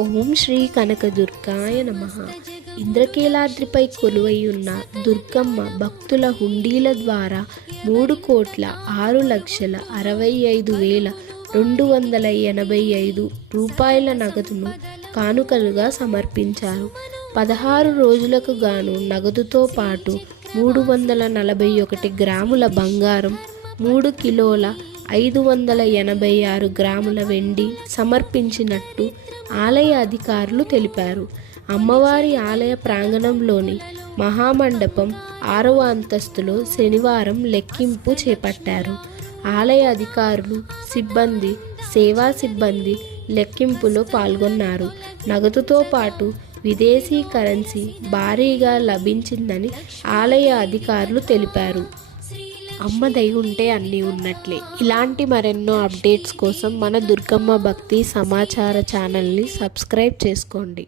ఓం శ్రీ కనకదుర్గాయ నమః. ఇంద్రకీలాద్రిపై కొలువై ఉన్న దుర్గమ్మ భక్తుల హుండీల ద్వారా 3,65,285 రూపాయల నగదును కానుకలుగా సమర్పించారు. 16 రోజులకు గాను నగదుతో పాటు 341 గ్రాముల బంగారం, 3 కిలోల 586 గ్రాముల వెండి సమర్పించినట్టు ఆలయ అధికారులు తెలిపారు. అమ్మవారి ఆలయ ప్రాంగణంలోని మహామండపం 6వ అంతస్తులో శనివారం లెక్కింపు చేపట్టారు. ఆలయ అధికారులు, సిబ్బంది, సేవా సిబ్బంది లెక్కింపులో పాల్గొన్నారు. నగదుతో పాటు విదేశీ కరెన్సీ భారీగా లభించిందని ఆలయ అధికారులు తెలిపారు. అమ్మ దయ ఉంటే అన్నీ ఉన్నట్లే. ఇలాంటి మరెన్నో అప్డేట్స్ కోసం మన దుర్గమ్మ భక్తి సమాచార ఛానల్ని సబ్స్క్రైబ్ చేసుకోండి.